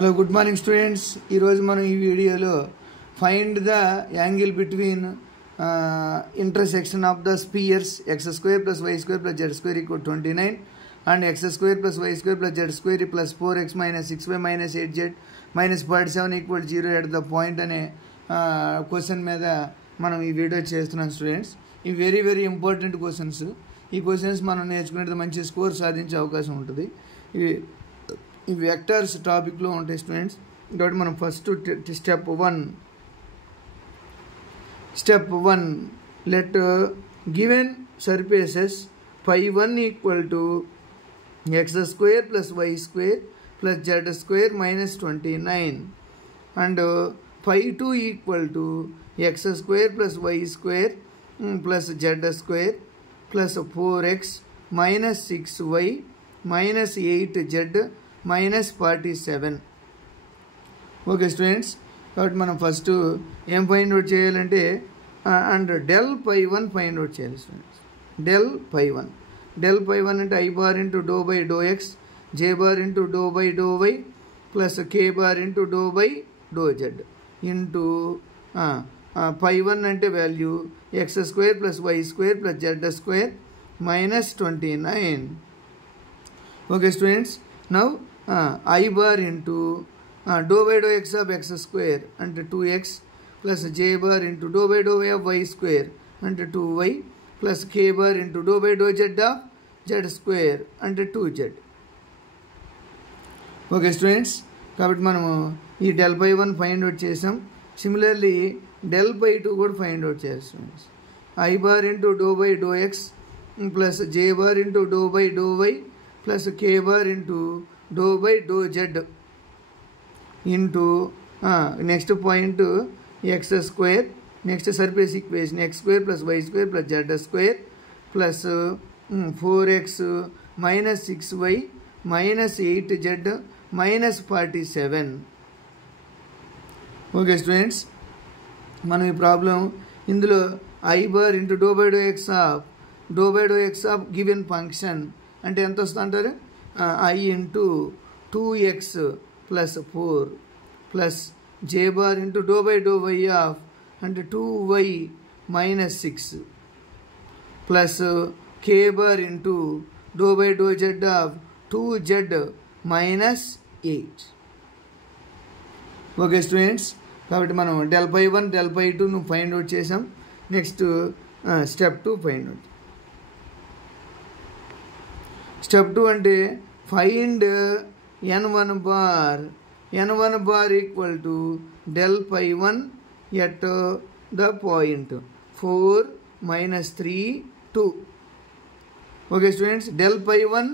Hello, good morning students. ఈరోజు మనం ఈ వీడియోలో find the angle between intersection of the spheres x square plus y square plus z square equal 29 and x square plus y square plus z square plus 4x minus 6y minus 8z minus 47 equal 0 at the point అనే question మీద మనం ఈ video చేస్తున్నాం students. ఇవి very very important questions. ఈ questions మనం నేర్చుకునేది మంచి స్కోర్ సాధించే అవకాశం ఉంటుంది. ఈ వెక్టర్స్ టాపిక్లో ఉంటాయి స్టూడెంట్స్. కాబట్టి మనం first step one let given surfaces φ1 equal to x square plus y square plus z square minus 29 and φ2 equal to x square plus y square plus z square plus 4x minus 6y minus 8z minus 47. Okay students, కాబట్టి మనం first ఏం find out చేయాలంటే and del φ1 find out చేయాలి students. Del φ1 అంటే I bar into doe by doe X J bar into doe by doe Y plus K bar into doe by doe Z into φ1 అంటే value X square plus Y square plus Z square minus 29. Okay students, now I bar into dou by dou x of x square అంటే 2x plus j bar into dou by dou y of y square అంటే 2y plus k bar into dou by dou z of z square అంటే 2z. Okay students, కాబట్టి మనము ఈ del φ1 find out చేసాం. Similarly del φ2 కూడా find out చేయాలి students. I bar into dou by dou x plus j bar into dou by dou y plus k bar into dou by dou z into next point x square, next surface equation x square plus y square plus z square plus 4x minus 6y minus 8z minus 47. Okay students, మనం ఈ problem ఇందులో I bar into dou by dou x of given function అంటే ఎంత వస్తుంది అంటారు? I into 2x plus 4 plus j bar into dou by dou y of అంటే 2y minus 6 plus k bar into dou by dou z of 2z minus 8. Okay students, కాబట్టి మనం del φ1 del φ2 ను find out చేసాం. Next step 2 find out. Step 2 అంటే find n1 bar equal to del φ1 at the point 4 minus 3 2. Okay students, del φ1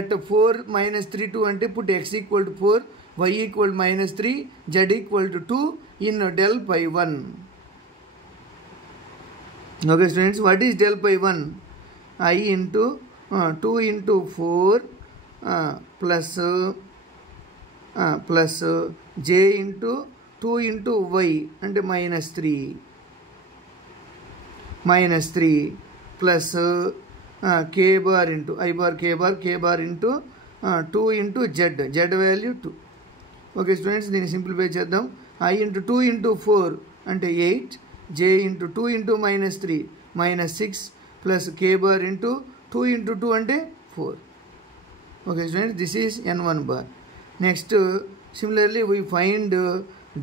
at 4 minus 3 2 అంటే put x equal to 4 y equal minus 3 z equal to 2 in del φ1. Okay students, what is del φ1? I into 2 into 4 plus j into 2 into y అంటే minus 3 plus k bar into I bar k bar into 2 into z value 2. Okay students, దీన్ని simplify చేద్దాం. I into 2 into 4 అంటే 8 j into 2 into minus 3 minus 6 plus k bar into 2 into 2 అంటే 4. Okay students, this is n1 bar. Next similarly we find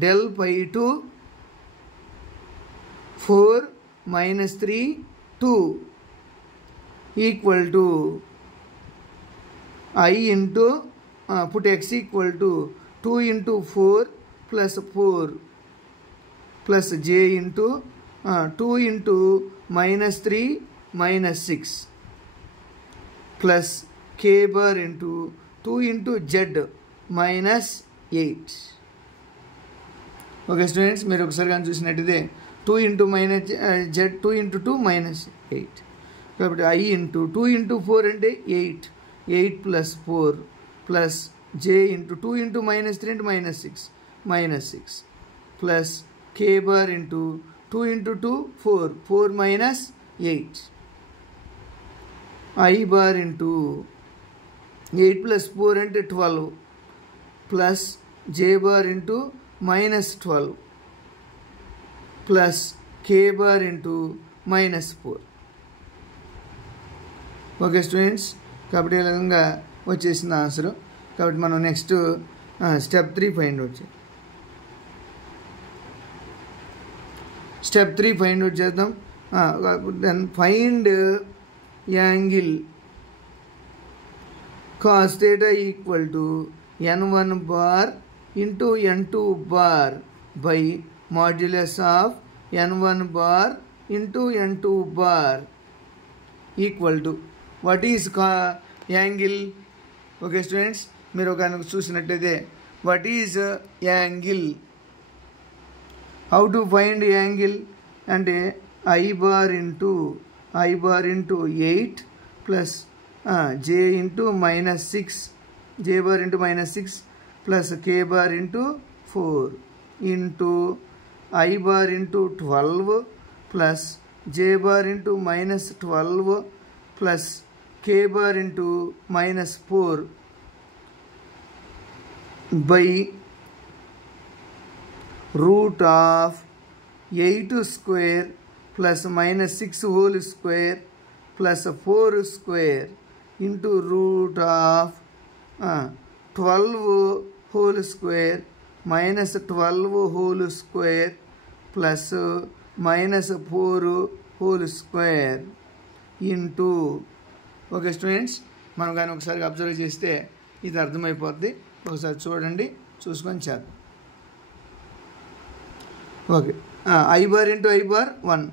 del φ2 4 minus 3 2 equal to I into put x equal to 2 into 4 plus 4 plus j into 2 into minus 3 minus 6 plus k bar into 2 into z minus 8. Okay students, మీరు ఒకసారి కానీ చూసినట్టయితే 2 into minus z 2 into 2 minus 8. కాబట్టి I into 2 into 4 అంటే 8 plus 4 plus j into 2 into minus 3 అంటే minus 6 plus k bar into 2 into 2 4 minus 8. I bar into 8 plus 4 అంటే 12 plus j bar into minus 12 plus k bar into minus 4. Okay students, కాబట్టి ఈ విధంగా వచ్చేసింది answer. కాబట్టి మనం next step 3 find out చేద్దాం. Step 3 find out చేద్దాం. Then find angle cos theta equal to n1 bar into n2 bar by modulus of n1 bar into n2 bar equal to what is angle. Okay students, మీరు కనుక చూసినట్టయితే what is angle, how to find angle అంటే I bar into 8 plus j into minus 6, j bar into minus 6 plus k bar into 4 into I bar into 12 plus j bar into minus 12 plus k bar into minus 4 by root of 8 square plus minus 6 whole square plus 4 square into root of 12 whole square minus 12 whole square plus minus 4 whole square into. Okay students, మనం కానీ ఒకసారి observe చేస్తే ఇది అర్థమైపోద్ది. ఒకసారి చూడండి, చూసుకొని చేద్దాం. Okay, I bar into I bar 1,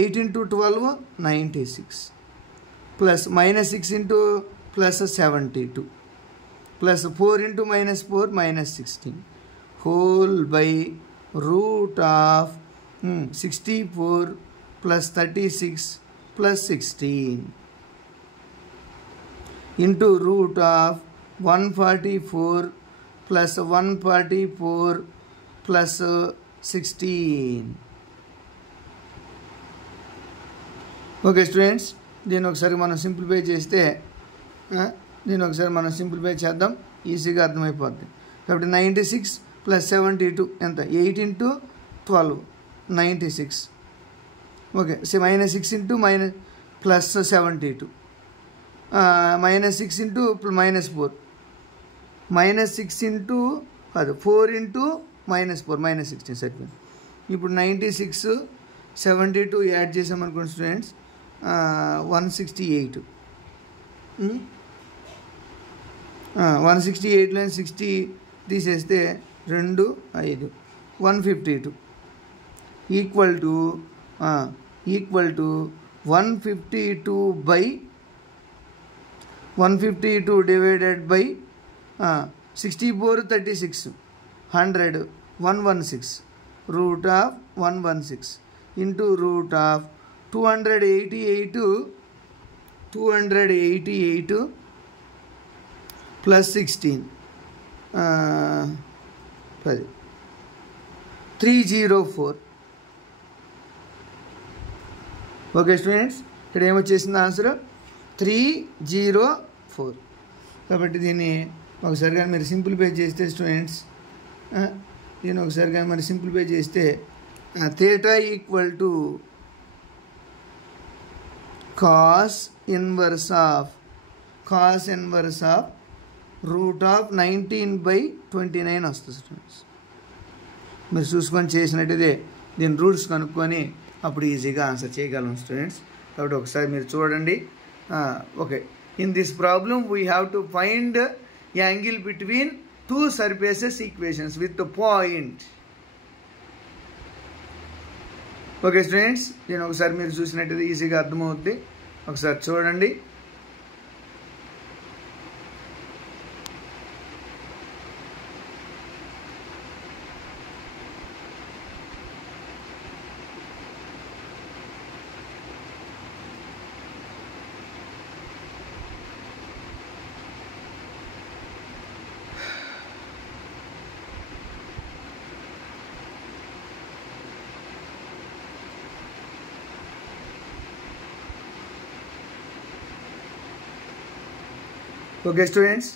8 into 12 96 plus minus 6 into plus 72 plus 4 into minus 4 minus 16 whole by root of 64 plus 36 plus 16 into root of 144 plus 144 plus 16. Okay students, దీన్ని ఒకసారి మనం సింప్లిఫై చేస్తే చేద్దాం, ఈజీగా అర్థమైపోద్ది. కాబట్టి 96 ప్లస్ 72 ఎంత, 8 into 12 96. Okay, minus 6 into minus plus 72 minus 6 into minus 4 minus 6 into 4 into minus 4 minus 16 సరిపోయింది. ఇప్పుడు 96 72 యాడ్ చేసామనుకోండి స్టూడెంట్స్ 168. 168లో 60 తీసేస్తే 2 5 152 equal to 152 by 152 divided by 64 36 100 116 root of 116 into root of 288 plus 16 304. Okay students, ఇక్కడ ఏమొచ్చేసింది ఆన్సర్ 304. కాబట్టి దీన్ని ఒకసారి కానీ మీరు సింప్లిఫై చేస్తే స్టూడెంట్స్, దీన్ని ఒకసారి కానీ మరి సింప్లిఫై చేస్తే theta equal to cos inverse of root of 19/29 వస్తుంది స్టూడెంట్స్. మీరు చూసుకొని చేసినట్టయితే దీని రూట్స్ కనుక్కొని అప్పుడు ఈజీగా ఆన్సర్ చేయగలం స్టూడెంట్స్. కాబట్టి ఒకసారి మీరు చూడండి. Okay, in this problem we have to find angle between two surfaces equations with point. Okay students, దీని ఒకసారి మీరు చూసినట్టయితే ఈజీగా అర్థమవుద్ది. ఒకసారి చూడండి. Okay students,